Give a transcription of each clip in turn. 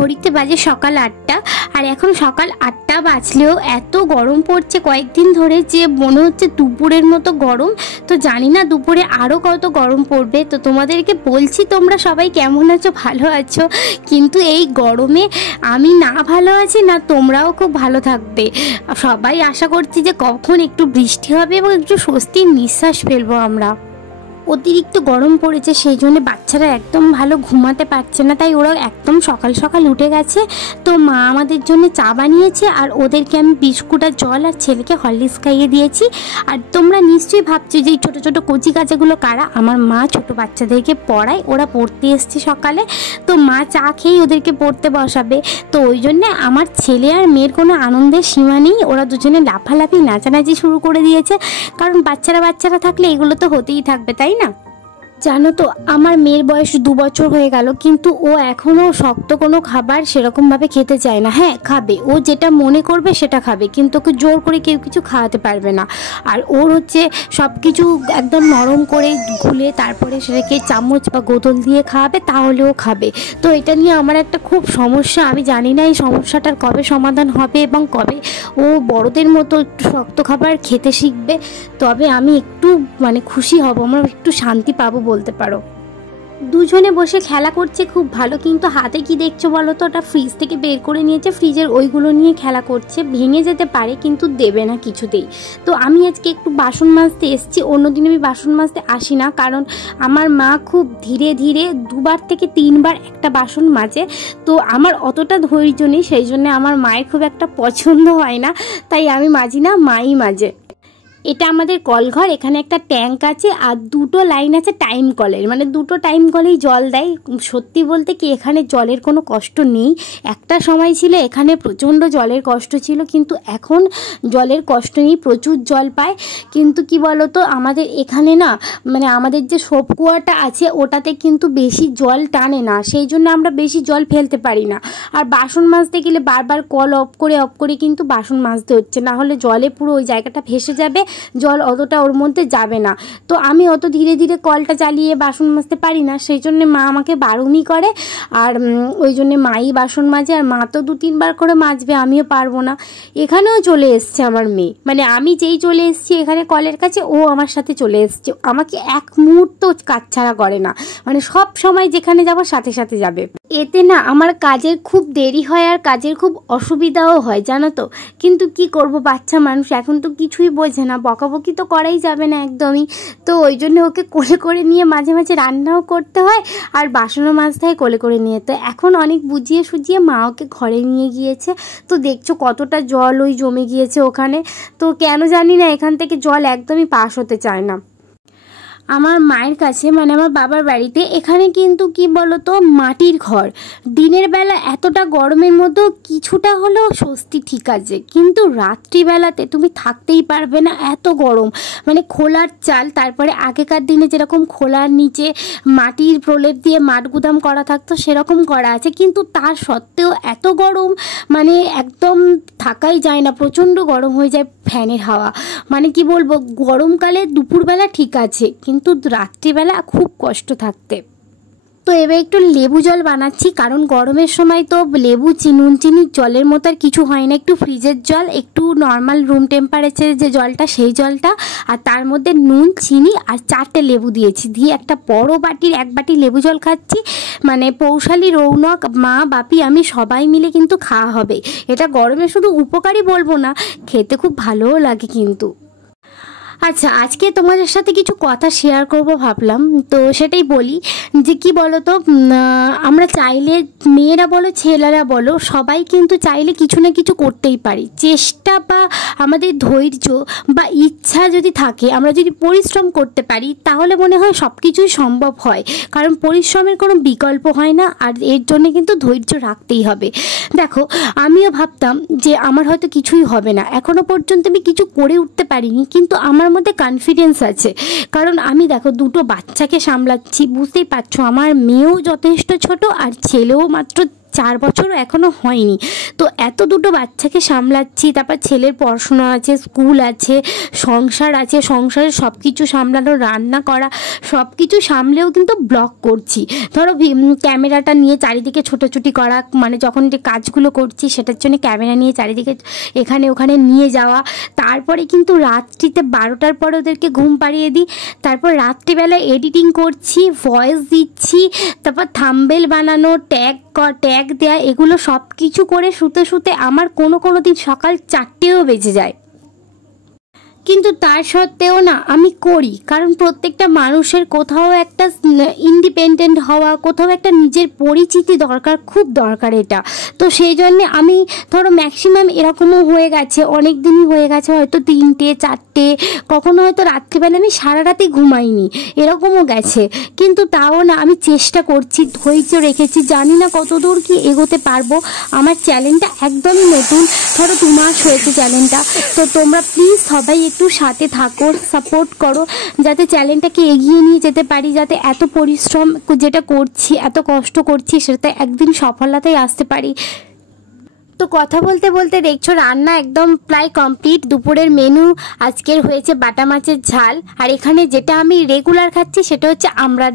ঘড়িতে বাজে সকাল 8টা, আর এখন সকাল 8টা বাজলেও এত গরম পড়ছে কয়েকদিন ধরে যে মনে হচ্ছে দুপুরের মতো গরম। তো জানি না দুপুরে আরও কত গরম পড়বে। তো তোমাদেরকে বলছি তোমরা সবাই কেমন আছো, ভালো আছো, কিন্তু এই গরমে আমি না ভালো আছি না তোমরাও খুব ভালো থাকবে। সবাই আশা করছি যে কখন একটু বৃষ্টি হবে এবং একটু স্বস্তির নিঃশ্বাস ফেলবো আমরা। অতিরিক্ত গরম পড়েছে, সেই জন্য বাচ্চারা একদম ভালো ঘুমাতে পারছে না, তাই ওরা একদম সকাল সকাল উঠে গেছে। তো মা আমাদের জন্য চা বানিয়েছে আর ওদেরকে আমি বিস্কুট আর জল আর ছেলেকে হরলিক্স খাইয়ে দিয়েছি। আর তোমরা নিশ্চয়ই ভাবছো যে এই ছোটো ছোটো কচি কাচাগুলো কারা। আমার মা ছোটো বাচ্চাদেরকে পড়ায়, ওরা পড়তে এসছে সকালে, তো মা চা খেয়েই ওদেরকে পড়তে বসাবে। তো ওই জন্যে আমার ছেলে আর মেয়ের কোনো আনন্দের সীমা নেই, ওরা দুজনে লাফালাফি নাচানাচি শুরু করে দিয়েছে। কারণ বাচ্চারা থাকলে এগুলো তো হতেই থাকবে, তাই না? জানো তো আমার মেয়ের বয়স 2 বছর হয়ে গেল, কিন্তু ও এখনও শক্ত কোনো খাবার সেরকমভাবে খেতে চায় না। হ্যাঁ খাবে, ও যেটা মনে করবে সেটা খাবে, কিন্তু ওকে জোর করে কেউ কিছু খাওয়াতে পারবে না। আর ওর হচ্ছে সব কিছু একদম নরম করে গুলে তারপরে সেটাকে চামচ বা গোদল দিয়ে খাওয়াবে, তাহলেও খাবে। তো এটা নিয়ে আমার একটা খুব সমস্যা, আমি জানি না এই সমস্যাটার কবে সমাধান হবে এবং কবে ও বড়দের মতো একটু শক্ত খাবার খেতে শিখবে। তবে আমি একটু খুশি হব, আমরা একটু শান্তি পাবো বলতে পারো। দুজনে বসে খেলা করছে খুব ভালো, কিন্তু হাতে কি দেখছো বলো তো? ওটা ফ্রিজ থেকে বের করে নিয়েছে, ফ্রিজের ওইগুলো নিয়ে খেলা করছে। ভেঙে যেতে পারে কিন্তু দেবে না কিছুতেই। তো আমি আজকে একটু বাসন মাজতে এসেছি, অন্যদিন আমি বাসন মাজতে আসি না, কারণ আমার মা খুব ধীরে ধীরে 2বার থেকে 3বার একটা বাসন মাজে। তো আমার অতটা ধৈর্য নেই, সেই জন্য আমার মায়ের খুব একটা পছন্দ হয় না, তাই আমি মাজি না, মাই মাজে। এটা আমাদের কলঘর, এখানে একটা ট্যাঙ্ক আছে আর 2টো লাইন আছে টাইম কলের, 2টো টাইম কলেই জল দেয়। সত্যি বলতে কি এখানে জলের কোনো কষ্ট নেই। একটা সময় ছিল এখানে প্রচণ্ড জলের কষ্ট ছিল, কিন্তু এখন জলের কষ্ট নেই, প্রচুর জল পায়। কিন্তু কি বলো তো আমাদের এখানে না আমাদের যে সোপ কুয়াটা আছে ওটাতে কিন্তু বেশি জল টানে না, সেই জন্য আমরা বেশি জল ফেলতে পারি না। আর বাসন মাজতে গেলে বারবার কল অফ করে কিন্তু বাসন মাজতে হচ্ছে, না হলে জলে পুরো ওই জায়গাটা ভেসে যাবে, জল অতটা ওর মধ্যে যাবে না। তো আমি অত ধীরে ধীরে কলটা চালিয়ে বাসন মাজতে পারি না, সেই জন্য মা আমাকে বারণই করে। আর ওই জন্যে মাই বাসন মাজে, আর মা তো 2-3বার করে মাজবে, আমিও পারবো না। এখানেও চলে এসছে আমার মেয়ে, আমি যেই চলে এসছি এখানে কলের কাছে, ও আমার সাথে চলে এসছে। আমাকে এক মুহূর্ত কাজ ছাড়া করে না, সব সময় যেখানে যাবো সাথে সাথে যাবে। এতে না আমার কাজের খুব দেরি হয় আর কাজের খুব অসুবিধাও হয়, জানো তো। কিন্তু কি করব, বাচ্চা মানুষ এখন তো কিছুই বোঝে না, বকাবকি তো করাই যাবে না একদমই। তো ওই জন্য ওকে কোলে করে নিয়ে মাঝে মাঝে রান্নাও করতে হয় আর বাসনও মাজতে হয় কোলে করে নিয়ে। তো এখন অনেক বুঝিয়ে সুঝিয়ে মা ওকে ঘরে নিয়ে গিয়েছে। তো দেখছো কতটা জল ওই জমে গিয়েছে ওখানে। তো কেন জানি না এখান থেকে জল একদমই পাস হতে চায় না। আমার মায়ের কাছে আমার বাবার বাড়িতে এখানে কিন্তু কি বলতো মাটির ঘর, দিনের বেলা এতটা গরমের মধ্যেও কিছুটা হলেও স্বস্তি ঠিক আছে, কিন্তু রাত্রিবেলাতে তুমি থাকতেই পারবে না, এত গরম। খোলার চাল, তারপরে আগেকার দিনে যেরকম খোলার নিচে মাটির প্রলেপ দিয়ে মাঠ গুদাম করা থাকতো সেরকম করা আছে, কিন্তু তার সত্ত্বেও এত গরম, একদম থাকাই যায় না, প্রচণ্ড গরম হয়ে যায় ফ্যানের হাওয়া। কি বলবো, গরমকালে দুপুরবেলা ঠিক আছে, কিন্তু রাত্রিবেলা খুব কষ্ট থাকতে। তো এবার একটু লেবু জল বানাচ্ছি, কারণ গরমের সময় তো লেবু নুন চিনির জলের মতো আর কিছু হয় না। একটু ফ্রিজের জল, একটু নর্মাল রুম টেম্পারেচারের যে জলটা সেই জলটা, আর তার মধ্যে নুন চিনি আর 4টে লেবু দিয়েছি, দিয়ে একটা বড় বাটির 1 বাটি লেবু জল খাচ্ছি। পৌশালী, রৌনক, মা, বাপি, আমি সবাই মিলে কিন্তু খাওয়া হবে। এটা গরমে শুধু উপকারী বলবো না, খেতে খুব ভালোও লাগে কিন্তু। আচ্ছা, আজকে তোমাদের সাথে কিছু কথা শেয়ার করব ভাবলাম, তো সেটাই বলি যে কি বলো তো, আমরা চাইলে, মেয়েরা বলো ছেলেরা বলো, সবাই কিন্তু চাইলে কিছু না কিছু করতেই পারি। চেষ্টা বা আমাদের ধৈর্য বা ইচ্ছা যদি থাকে, আমরা যদি পরিশ্রম করতে পারি, তাহলে মনে হয় সব কিছুই সম্ভব হয়। কারণ পরিশ্রমের কোনো বিকল্প হয় না, আর এর জন্য কিন্তু ধৈর্য রাখতেই হবে। দেখো, আমিও ভাবতাম যে আমার হয়তো কিছুই হবে না, এখনো পর্যন্ত আমি কিছু করে উঠতে পারিনি, কিন্তু আমার মধ্যে কনফিডেন্স আছে। কারণ আমি দেখো 2টো বাচ্চাকে সামলাচ্ছি, বুঝতেই পারছো, আমার মেয়েও যথেষ্ট ছোট আর ছেলেও মাত্র 4 বছরও এখনো হয়নি। তো এত 2টো বাচ্চাকে সামলাচ্ছি, তারপর ছেলের পড়াশোনা আছে, স্কুল আছে, সংসার আছে, সংসারের সব কিছু সামলানো, রান্না করা, সব কিছু সামলেও কিন্তু ব্লগ করছি। ধরো ক্যামেরাটা নিয়ে চারিদিকে ছোটাছুটি করা, মানে যখন যে কাজগুলো করছি সেটার জন্য ক্যামেরা নিয়ে চারিদিকে এখানে ওখানে নিয়ে যাওয়া। তারপরে কিন্তু রাত্রিতে 12টার পরে ওদেরকে ঘুম পাড়িয়ে দিই। তারপর রাত্রিবেলা এডিটিং করছি, ভয়েস দিচ্ছি, তারপর থাম্বনেল বানানো, ট্যাগ দেয়া, এগুলো সব কিছু করে শুতে শুতে আমার কোনো দিন সকাল 4টেও বেজে যায়। কিন্তু তার সত্ত্বেও না আমি করি, কারণ প্রত্যেকটা মানুষের কোথাও একটা ইন্ডিপেন্ডেন্ট হওয়া, কোথাও একটা নিজের পরিচিতি দরকার, খুব দরকার এটা। তো সেই জন্যে আমি ধরো ম্যাক্সিমাম এরকমও হয়ে গেছে, অনেক দিনই হয়ে গেছে হয়তো 3টে 4টে, কখনো হয়তো রাত্রিবেলা আমি সারা রাতেই ঘুমাইনি, এরকমও গেছে। কিন্তু তাও না আমি চেষ্টা করছি, ধৈর্য রেখেছি, জানি না কতদূর কি এগোতে পারবো। আমার চ্যানেলটা একদমই নতুন, ধরো 2 মাস হয়েছে চ্যানেলটা। তো তোমরা প্লিজ সবাই একটু সাথে থাকো, সাপোর্ট করো, যাতে চ্যানেলটাকে এগিয়ে নিয়ে যেতে পারি, যাতে এত পরিশ্রম যেটা করছি, এত কষ্ট করছি, সেটা একদিন সফলতায় আসতে পারি। তো কথা বলতে বলতে দেখছো রান্না একদম প্রায় কমপ্লিট। দুপুরের মেনু আজকের হয়েছে বাটা মাছের ঝাল, আর এখানে যেটা আমি রেগুলার খাচ্ছি সেটা হচ্ছে আমড়ার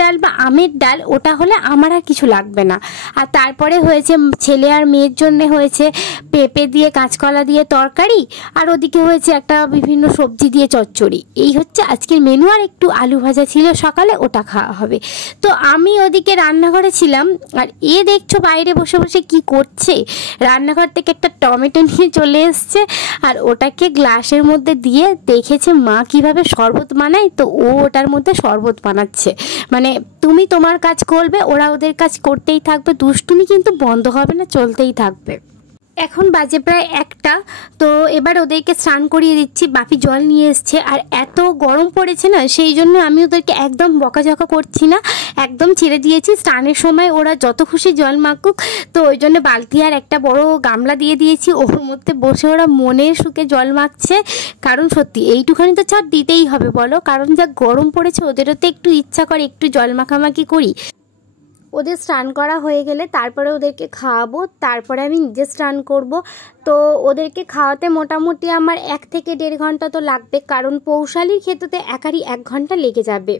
ডাল বা আমের ডাল, ওটা হলে আমার আর কিছু লাগবে না। আর তারপরে হয়েছে ছেলে আর মেয়ের জন্য হয়েছে পেঁপে দিয়ে কাঁচকলা দিয়ে তরকারি, আর ওদিকে হয়েছে একটা বিভিন্ন সবজি দিয়ে চচ্চড়ি। এই হচ্ছে আজকের মেনু, আর একটু আলু ভাজা ছিল সকালে, ওটা খাওয়া হবে। তো আমি ওদিকে রান্নাঘরে ছিলাম, আর দেখছো বাইরে বসে বসে কি করছে, রান্নাঘর থেকে একটা টমেটো নিয়ে চলে এসছে, আর ওটাকে গ্লাসের মধ্যে দিয়ে দেখেছে মা কিভাবে শরবত বানায়, তো ওটার মধ্যে শরবত বানাচ্ছে। মানে তুমি তোমার কাজ করবে, ওরা ওদের কাজ করতেই থাকবে, দুষ্টুমি কিন্তু বন্ধ হবে না, চলতেই থাকবে। এখন বাজে প্রায় 1টা। তো এবার ওদেরকে স্নান করিয়ে দিচ্ছি, বাপি জল নিয়ে এসছে, আর এত গরম পড়েছে না, সেই জন্য আমি ওদেরকে একদম বকাঝকা করছি না, একদম ছেড়ে দিয়েছি। স্নানের সময় ওরা যত খুশি জল মাখুক, তো ওই জন্য বালতি আর একটা বড় গামলা দিয়ে দিয়েছি, ওর মধ্যে বসে ওরা মনের সুখে জল মাখছে। কারণ সত্যি এইটুখানি তো ছাড় দিতেই হবে বলো, কারণ যা গরম পড়েছে ওদেরও তো একটু ইচ্ছা করে একটু জল মাখামাখি করি। ওদের স্নান করা হয়ে গেলে তারপরে ওদেরকে খাওয়াবো, তারপরে আমি নিজে স্নান করব। তো ওদেরকে খাওয়াতে মোটামুটি আমার 1 থেকে 1.5 ঘন্টা তো লাগবে, কারণ পৌশালির ক্ষেত্রে একারই 1 ঘন্টা লেগে যাবে।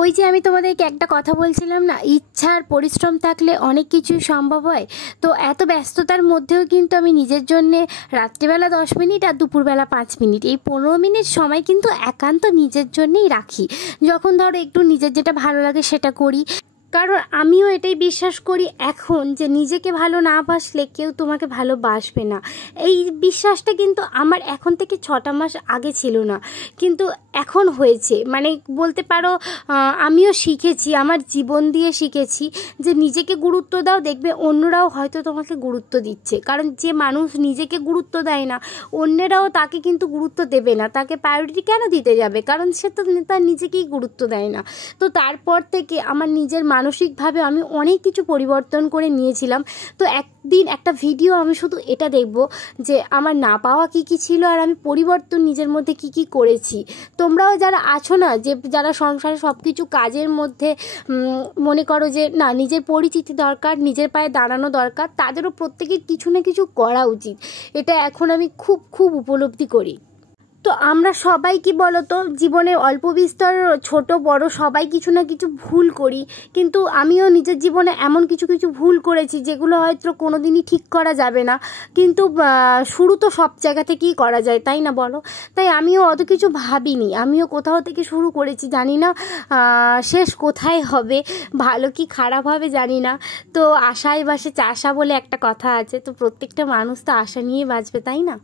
ওই যে আমি তোমাদেরকে একটা কথা বলছিলাম না, ইচ্ছার পরিশ্রম থাকলে অনেক কিছুই সম্ভব হয়। তো এত ব্যস্ততার মধ্যেও কিন্তু আমি নিজের জন্যে রাত্রিবেলা 10 মিনিট আর দুপুরবেলা 5 মিনিট, এই 15 মিনিট সময় কিন্তু একান্ত নিজের জন্যেই রাখি। যখন ধরো একটু নিজের যেটা ভালো লাগে সেটা করি, কারণ আমিও এটাই বিশ্বাস করি এখন, যে নিজেকে ভালো না বাসলে কেউ তোমাকে ভালোবাসবে না। এই বিশ্বাসটা কিন্তু আমার এখন থেকে 6টা মাস আগে ছিল না, কিন্তু এখন হয়েছে। মানে বলতে পারো আমিও শিখেছি, আমার জীবন দিয়ে শিখেছি যে নিজেকে গুরুত্ব দাও, দেখবে অন্যরাও হয়তো তোমাকে গুরুত্ব দিচ্ছে। কারণ যে মানুষ নিজেকে গুরুত্ব দেয় না, অন্যরাও তাকে কিন্তু গুরুত্ব দেবে না, তাকে প্রায়োরিটি কেন দিতে যাবে, কারণ সে তো তার নিজেকেই গুরুত্ব দেয় না। তো তারপর থেকে আমার নিজের মানসিকভাবে আমি অনেক কিছু পরিবর্তন করে নিয়েছিলাম। তো একদিন একটা ভিডিও আমি শুধু এটা দেখব যে আমার না পাওয়া কী কী ছিল, আর আমি পরিবর্তন নিজের মধ্যে কি কি করেছি। তোমরাও যারা আছো না, যে যারা সংসারে সব কিছু কাজের মধ্যে মনে করো যে না নিজের পরিচিতি দরকার, নিজের পায়ে দাঁড়ানো দরকার, তাদেরও প্রত্যেকের কিছু না কিছু করা উচিত। এটা এখন আমি খুব খুব উপলব্ধি করি। তো আমরা সবাই কি বলতো, জীবনে অল্প বিস্তর ছোট বড় সবাই কিছু না কিছু ভুল করি, কিন্তু আমিও নিজের জীবনে এমন কিছু কিছু ভুল করেছি যেগুলো হয়তো কোনো দিনই ঠিক করা যাবে না, কিন্তু শুরু তো সব জায়গা থেকেই করা যায়, তাই না বলো? তাই আমিও অত কিছু ভাবিনি, আমিও কোথাও থেকে শুরু করেছি, জানি না শেষ কোথায় হবে, ভালো কি খারাপ হবে জানি না। তো আশায় বাসে চাষা বলে একটা কথা আছে, তো প্রত্যেকটা মানুষ তো আশা নিয়ে বাঁচবে, তাই না?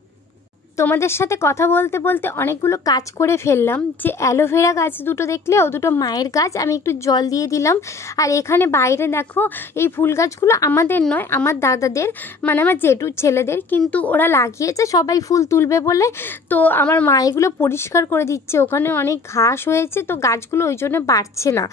তোমাদের সাথে কথা বলতে বলতে অনেকগুলো কাজ করে ফেললাম। যে অ্যালোভেরা গাছ দুটো দেখলে, ও দুটো মায়ের গাছ, আমি একটু জল দিয়ে দিলাম। আর এখানে বাইরে দেখো এই ফুল গাছগুলো আমাদের নয়, আমার দাদাদের, মানে আমার জেঠুর ছেলেদের, কিন্তু ওরা লাগিয়েছে সবাই ফুল তুলবে বলে। তো আমার মা এগুলো পরিষ্কার করে দিচ্ছে, ওখানে অনেক ঘাস হয়েছে, তো গাছগুলো ওই জন্য বাড়ছে না।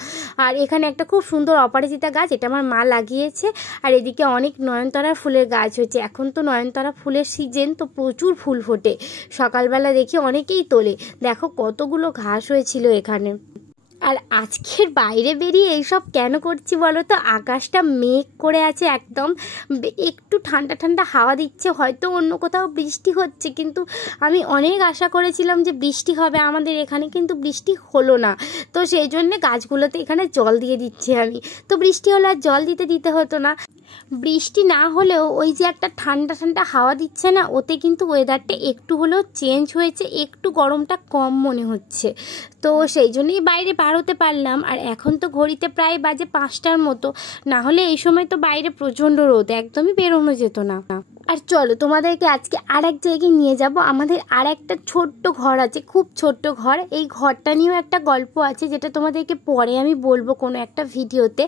আর এখানে একটা খুব সুন্দর অপরাজিতা গাছ, এটা আমার মা লাগিয়েছে। আর এদিকে অনেক নয়নতারা ফুলের গাছ হয়েছে, এখন তো নয়নতারা ফুলের সিজন, তো প্রচুর ফুল ফোটে। সকালবেলা দেখি অনেকেই তোলে, দেখো কতগুলো ঘাস হয়েছিল এখানে। আর আজকের বাইরে বেরিয়ে এইসব কেন করছি বলো তো, আকাশটা মেঘ করে আছে একদম, একটু ঠান্ডা ঠান্ডা হাওয়া দিচ্ছে, হয়তো অন্য কোথাও বৃষ্টি হচ্ছে, কিন্তু আমি অনেক আশা করেছিলাম যে বৃষ্টি হবে আমাদের এখানে, কিন্তু বৃষ্টি হলো না। তো সেই জন্যে গাছগুলোতে এখানে জল দিয়ে দিচ্ছি আমি। তো বৃষ্টি হলে আর জল দিতে হতো না। বৃষ্টি না হলেও ওই যে একটা ঠান্ডা ঠান্ডা হাওয়া দিচ্ছে না, ওতে কিন্তু ওয়েদারটা একটু হলেও চেঞ্জ হয়েছে, একটু গরমটা কম মনে হচ্ছে। তো সেই জন্যই বাইরে বার হতে পারলাম। আর এখন তো ঘড়িতে প্রায় বাজে 5টার মতো, না হলে এই সময় তো বাইরে প্রচণ্ড রোদ, একদমই বেরোনো যেত না। আর চলো তোমাদেরকে আজকে আর এক জায়গায় নিয়ে যাব। আমাদের আর একটা ছোট্ট ঘর আছে, খুব ছোট্ট ঘর। এই ঘরটা নিয়েও একটা গল্প আছে, যেটা তোমাদেরকে পরে আমি বলবো কোনো একটা ভিডিওতে।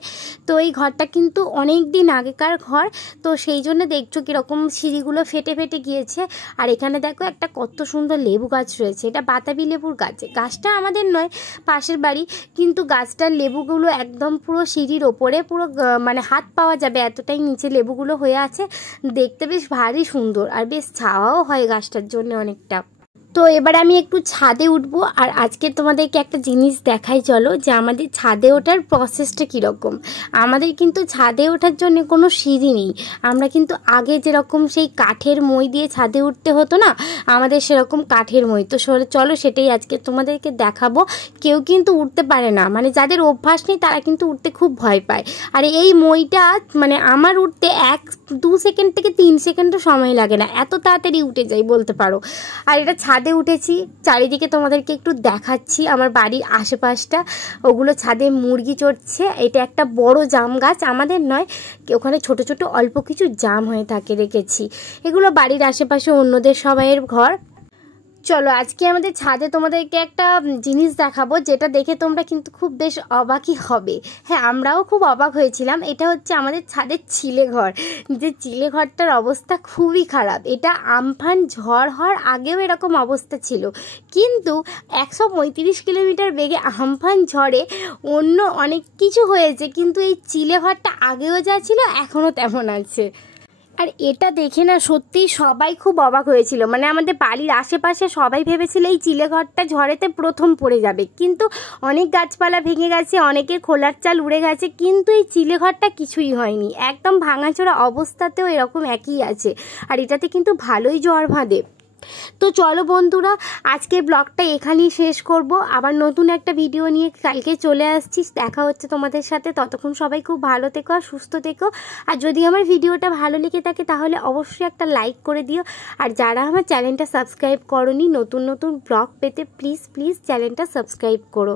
তো এই ঘরটা কিন্তু অনেক দিন আগেকার ঘর, তো সেই জন্য দেখছো কীরকম সিঁড়িগুলো ফেটে ফেটে গিয়েছে। আর এখানে দেখো একটা কত সুন্দর লেবু গাছ রয়েছে, এটা বাতাবি লেবুর গাছ। গাছটা আমাদের নয়, পাশের বাড়ি, কিন্তু গাছটার লেবুগুলো একদম পুরো সিঁড়ির ওপরে, পুরো মানে হাত পাওয়া যাবে এতটাই নিচে লেবুগুলো হয়ে আছে। দেখতে বেশ ভারী সুন্দর, আর বেশ ছাওয়াও হয় গাছটার জন্য অনেকটা। তো এবার আমি একটু ছাদে উঠবো, আর আজকে তোমাদেরকে একটা জিনিস দেখাই চলো, যে আমাদের ছাদে ওঠার প্রসেসটা কীরকম। আমাদের কিন্তু ছাদে ওঠার জন্য কোনো সিঁড়ি নেই, আমরা কিন্তু আগে যেরকম সেই কাঠের মই দিয়ে ছাদে উঠতে হতো না, আমাদের সেরকম কাঠের মই। তো চলো সেটাই আজকে তোমাদেরকে দেখাবো। কেউ কিন্তু উঠতে পারে না, মানে যাদের অভ্যাস নেই তারা কিন্তু উঠতে খুব ভয় পায়। আর এই মইটা মানে আমার উঠতে 1-2 সেকেন্ড থেকে 3 সেকেন্ডও সময় লাগে না, এত তাড়াতাড়ি উঠে যাই বলতে পারো। আর এটা ছাদে উঠেছি, চারিদিকে তোমাদেরকে একটু দেখাচ্ছি আমার বাড়ির আশেপাশটা। ওগুলো ছাদে মুরগি চড়ছে। এটা একটা বড় জাম গাছ, আমাদের নয়, ওখানে ছোট ছোট অল্প কিছু জাম হয়ে থাকে, রেখেছি। এগুলো বাড়ির আশেপাশে অন্যদের সবাইয়ের ঘর। চলো আজকে আমাদের ছাদে তোমাদেরকে একটা জিনিস দেখাবো, যেটা দেখে তোমরা কিন্তু খুব বেশ অবাকই হবে। হ্যাঁ, আমরাও খুব অবাক হয়েছিলাম। এটা হচ্ছে আমাদের ছাদের চিলে ঘর। যে চিলে ঘরটার অবস্থা খুবই খারাপ। এটা আমফান ঝড় হওয়ার আগেও এরকম অবস্থা ছিল, কিন্তু 135 কিলোমিটার বেগে আমফান ঝড়ে অন্য অনেক কিছু হয়েছে, কিন্তু এই চিলে ঘরটা আগেও যা ছিল এখনও তেমন আছে। আর এটা দেখে না সত্যিই সবাই খুব অবাক হয়েছিল, মানে আমাদের বাড়ির আশেপাশে সবাই ভেবেছিল এই চিলে ঘরটা ঝড়েতে প্রথম পড়ে যাবে, কিন্তু অনেক গাছপালা ভেঙে গেছে, অনেকের খোলার চাল উড়ে গেছে, কিন্তু এই চিলে ঘরটা কিছুই হয়নি। একদম ভাঙাচোরা অবস্থাতেও এরকম একই আছে, আর এটাতে কিন্তু ভালোই ঝড় বাঁধে। তো চলো বন্ধুরা, আজকে ব্লগটা এখানেই শেষ করব। আবার নতুন একটা ভিডিও নিয়ে কালকে চলে আসছি, দেখা হচ্ছে তোমাদের সাথে। ততক্ষণ সবাই খুব ভালো থেকো আর সুস্থ থেকো। আর যদি আমার ভিডিওটা ভালো লেগে থাকে তাহলে অবশ্যই একটা লাইক করে দিও। আর যারা আমার চ্যানেলটা সাবস্ক্রাইব করোনি, নতুন নতুন ব্লগ পেতে প্লিজ চ্যানেলটা সাবস্ক্রাইব করো।